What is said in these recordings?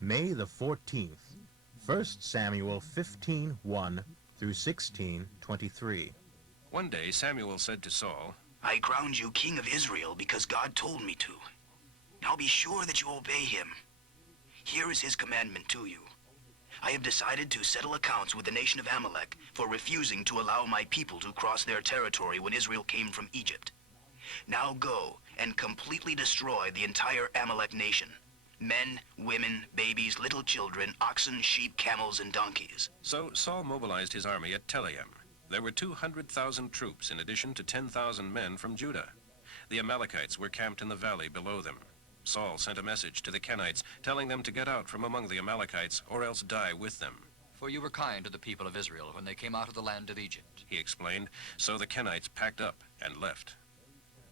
May the 14th, 1 Samuel 15:1 through 16:23. One day Samuel said to Saul, I crowned you king of Israel because God told me to. Now be sure that you obey him. Here is his commandment to you. I have decided to settle accounts with the nation of Amalek for refusing to allow my people to cross their territory when Israel came from Egypt. Now go and completely destroy the entire Amalek nation. Men, women, babies, little children, oxen, sheep, camels, and donkeys. So Saul mobilized his army at Telaim. There were 200,000 troops in addition to 10,000 men from Judah. The Amalekites were camped in the valley below them. Saul sent a message to the Kenites telling them to get out from among the Amalekites or else die with them. For you were kind to the people of Israel when they came out of the land of Egypt, He explained, so the Kenites packed up and left.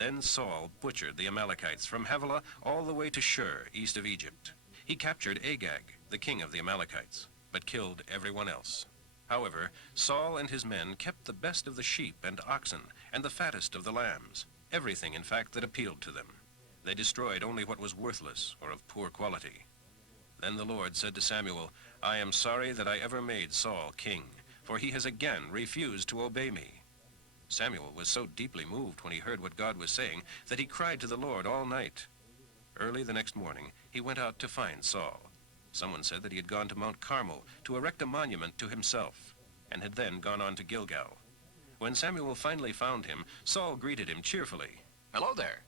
Then Saul butchered the Amalekites from Havilah all the way to Shur, east of Egypt. He captured Agag, the king of the Amalekites, but killed everyone else. However, Saul and his men kept the best of the sheep and oxen and the fattest of the lambs, everything, in fact, that appealed to them. They destroyed only what was worthless or of poor quality. Then the Lord said to Samuel, I am sorry that I ever made Saul king, for he has again refused to obey me. Samuel was so deeply moved when he heard what God was saying that he cried to the Lord all night. Early the next morning, he went out to find Saul. Someone said that he had gone to Mount Carmel to erect a monument to himself, and had then gone on to Gilgal. When Samuel finally found him, Saul greeted him cheerfully. Hello there.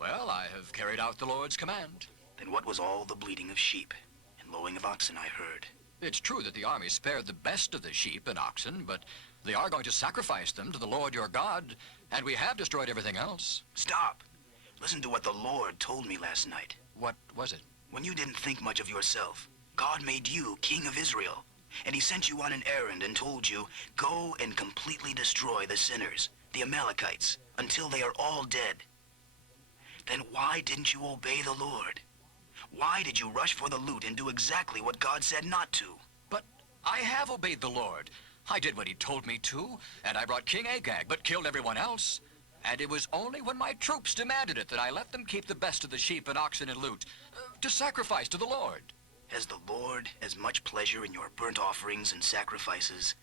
Well, I have carried out the Lord's command. Then what was all the bleating of sheep and lowing of oxen I heard? It's true that the army spared the best of the sheep and oxen, but they are going to sacrifice them to the Lord your God, and we have destroyed everything else. Stop! Listen to what the Lord told me last night. What was it? When you didn't think much of yourself, God made you king of Israel, and he sent you on an errand and told you, go and completely destroy the sinners, the Amalekites, until they are all dead. Then why didn't you obey the Lord? Why did you rush for the loot and do exactly what God said not to? But I have obeyed the Lord. I did what he told me to, and I brought King Agag, but killed everyone else. And it was only when my troops demanded it that I let them keep the best of the sheep and oxen and loot, to sacrifice to the Lord. Has the Lord as much pleasure in your burnt offerings and sacrifices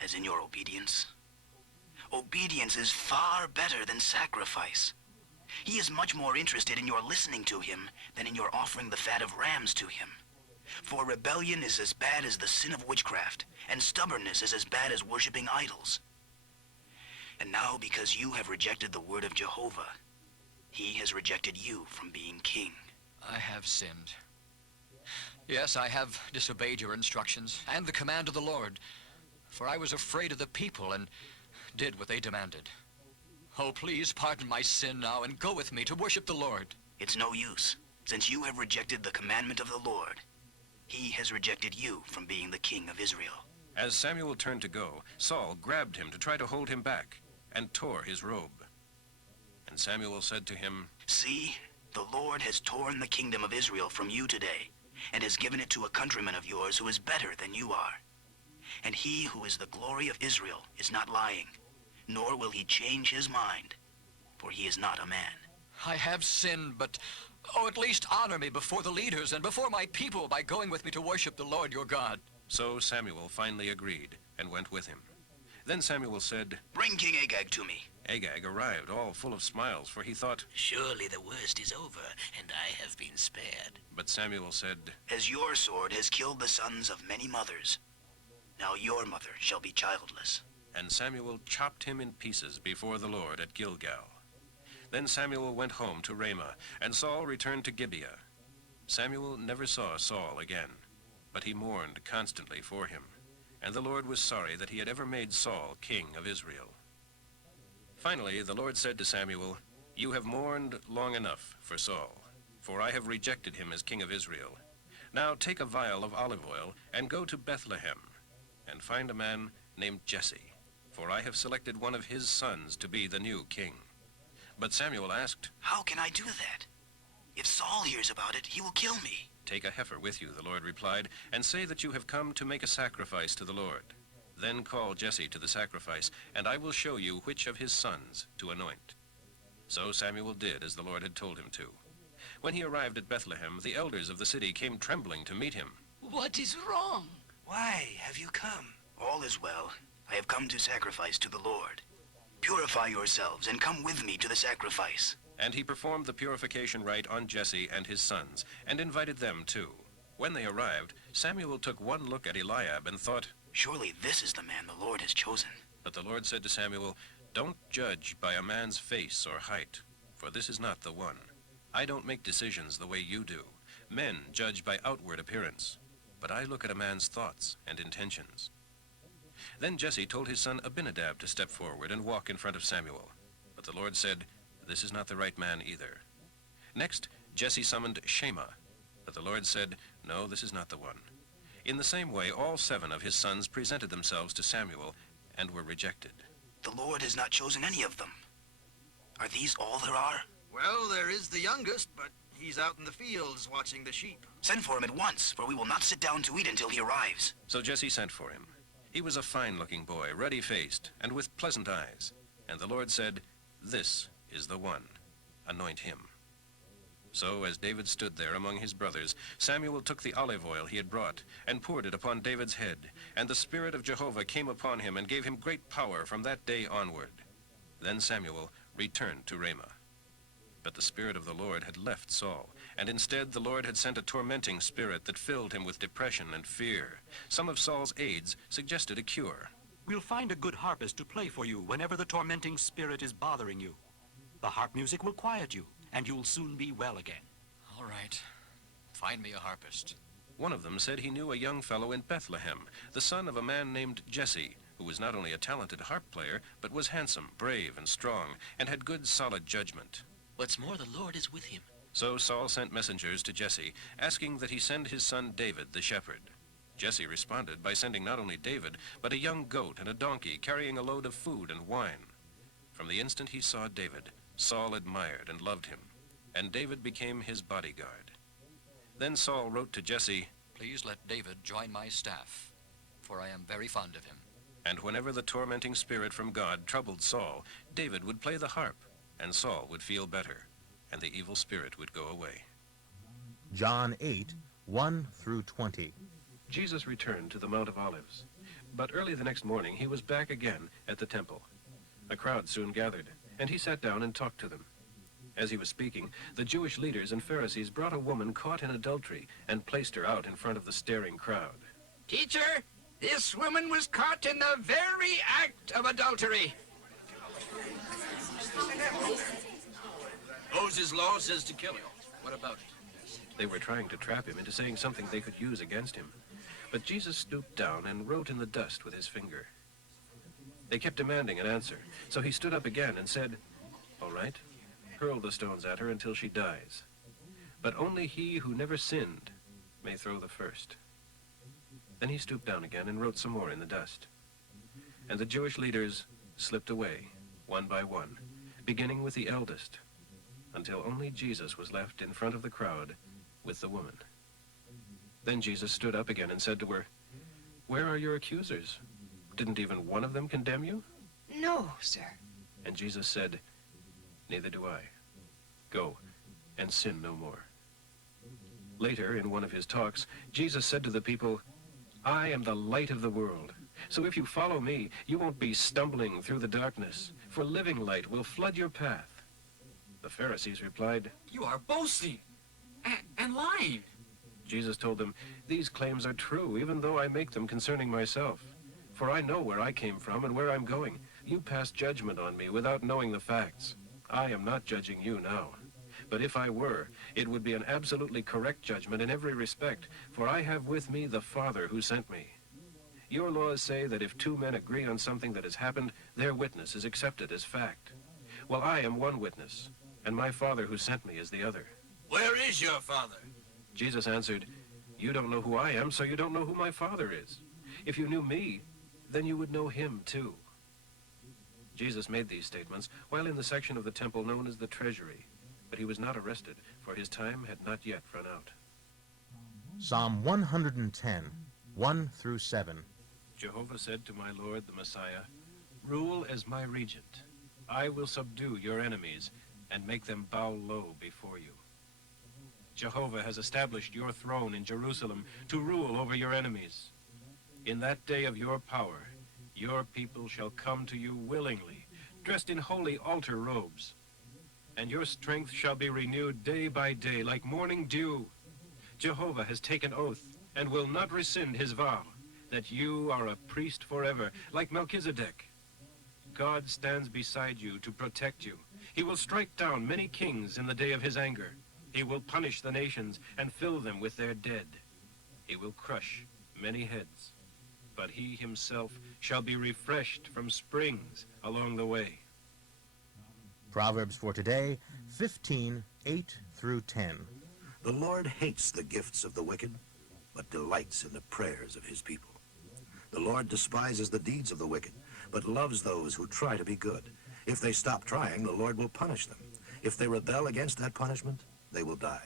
as in your obedience? Obedience is far better than sacrifice. He is much more interested in your listening to him than in your offering the fat of rams to him. For rebellion is as bad as the sin of witchcraft, and stubbornness is as bad as worshiping idols. And now, because you have rejected the word of Jehovah, he has rejected you from being king. I have sinned. Yes, I have disobeyed your instructions and the command of the Lord, for I was afraid of the people and did what they demanded. Oh, please pardon my sin now and go with me to worship the Lord. It's no use, since you have rejected the commandment of the Lord. He has rejected you from being the king of Israel. As Samuel turned to go, Saul grabbed him to try to hold him back and tore his robe. And Samuel said to him, See, the Lord has torn the kingdom of Israel from you today, and has given it to a countryman of yours who is better than you are. And he who is the glory of Israel is not lying, nor will he change his mind, for he is not a man. I have sinned, but, at least honor me before the leaders and before my people by going with me to worship the Lord your God. So Samuel finally agreed and went with him. Then Samuel said, Bring King Agag to me. Agag arrived all full of smiles, for he thought, Surely the worst is over, and I have been spared. But Samuel said, As your sword has killed the sons of many mothers, now your mother shall be childless. And Samuel chopped him in pieces before the Lord at Gilgal. Then Samuel went home to Ramah, and Saul returned to Gibeah. Samuel never saw Saul again, but he mourned constantly for him, and the Lord was sorry that he had ever made Saul king of Israel. Finally, the Lord said to Samuel, You have mourned long enough for Saul, for I have rejected him as king of Israel. Now take a vial of olive oil and go to Bethlehem, and find a man named Jesse, for I have selected one of his sons to be the new king. But Samuel asked, How can I do that? If Saul hears about it, he will kill me. Take a heifer with you, the Lord replied, and say that you have come to make a sacrifice to the Lord. Then call Jesse to the sacrifice, and I will show you which of his sons to anoint. So Samuel did as the Lord had told him to. When he arrived at Bethlehem, the elders of the city came trembling to meet him. What is wrong? Why have you come? All is well. I have come to sacrifice to the Lord. Purify yourselves and come with me to the sacrifice. And he performed the purification rite on Jesse and his sons, and invited them too. When they arrived, Samuel took one look at Eliab and thought, Surely this is the man the Lord has chosen. But the Lord said to Samuel, Don't judge by a man's face or height, for this is not the one. I don't make decisions the way you do. Men judge by outward appearance, but I look at a man's thoughts and intentions. Then Jesse told his son Abinadab to step forward and walk in front of Samuel. But the Lord said, This is not the right man either. Next, Jesse summoned Shammah. But the Lord said, No, this is not the one. In the same way, all 7 of his sons presented themselves to Samuel and were rejected. The Lord has not chosen any of them. Are these all there are? Well, there is the youngest, but he's out in the fields watching the sheep. Send for him at once, for we will not sit down to eat until he arrives. So Jesse sent for him. He was a fine-looking boy, ruddy-faced, and with pleasant eyes. And the Lord said, This is the one. Anoint him. So as David stood there among his brothers, Samuel took the olive oil he had brought and poured it upon David's head. And the Spirit of Jehovah came upon him and gave him great power from that day onward. Then Samuel returned to Ramah. But the Spirit of the Lord had left Saul, and instead the Lord had sent a tormenting spirit that filled him with depression and fear. Some of Saul's aides suggested a cure. We'll find a good harpist to play for you whenever the tormenting spirit is bothering you. The harp music will quiet you, and you'll soon be well again. All right. Find me a harpist. One of them said he knew a young fellow in Bethlehem, the son of a man named Jesse, who was not only a talented harp player, but was handsome, brave, and strong, and had good, solid judgment. What's more, the Lord is with him. So Saul sent messengers to Jesse, asking that he send his son David the shepherd. Jesse responded by sending not only David, but a young goat and a donkey carrying a load of food and wine. From the instant he saw David, Saul admired and loved him, and David became his bodyguard. Then Saul wrote to Jesse, Please let David join my staff, for I am very fond of him. And whenever the tormenting spirit from God troubled Saul, David would play the harp, and Saul would feel better, and the evil spirit would go away. John 8, 1 through 20. Jesus returned to the Mount of Olives, but early the next morning he was back again at the temple. A crowd soon gathered, and he sat down and talked to them. As he was speaking, the Jewish leaders and Pharisees brought a woman caught in adultery and placed her out in front of the staring crowd. Teacher, this woman was caught in the very act of adultery. Moses' law says to kill him. What about it? They were trying to trap him into saying something they could use against him. But Jesus stooped down and wrote in the dust with his finger. They kept demanding an answer, so he stood up again and said, All right, hurl the stones at her until she dies. But only he who never sinned may throw the first. Then he stooped down again and wrote some more in the dust. And the Jewish leaders slipped away, one by one, beginning with the eldest, until only Jesus was left in front of the crowd with the woman. Then Jesus stood up again and said to her, Where are your accusers? Didn't even one of them condemn you? No, sir. And Jesus said, Neither do I. Go and sin no more. Later, in one of his talks, Jesus said to the people, I am the light of the world. So if you follow me, you won't be stumbling through the darkness, for living light will flood your path. The Pharisees replied, You are boasting and lying. Jesus told them, These claims are true, even though I make them concerning myself. For I know where I came from and where I'm going. You pass judgment on me without knowing the facts. I am not judging you now. But if I were, it would be an absolutely correct judgment in every respect, for I have with me the Father who sent me. Your laws say that if 2 men agree on something that has happened, their witness is accepted as fact. Well, I am one witness, and my Father who sent me is the other. Where is your father? Jesus answered, You don't know who I am, so you don't know who my Father is. If you knew me, then you would know him too. Jesus made these statements while in the section of the temple known as the treasury, but he was not arrested, for his time had not yet run out. Psalm 110, 1 through 7. Jehovah said to my Lord the Messiah, Rule as my regent. I will subdue your enemies and make them bow low before you. Jehovah has established your throne in Jerusalem to rule over your enemies. In that day of your power, your people shall come to you willingly, dressed in holy altar robes. And your strength shall be renewed day by day like morning dew. Jehovah has taken oath and will not rescind his vow, that you are a priest forever, like Melchizedek. God stands beside you to protect you. He will strike down many kings in the day of his anger. He will punish the nations and fill them with their dead. He will crush many heads, but he himself shall be refreshed from springs along the way. Proverbs for today, 15:8 through 10. The Lord hates the gifts of the wicked, but delights in the prayers of his people. The Lord despises the deeds of the wicked, but loves those who try to be good. If they stop trying, the Lord will punish them. If they rebel against that punishment, they will die.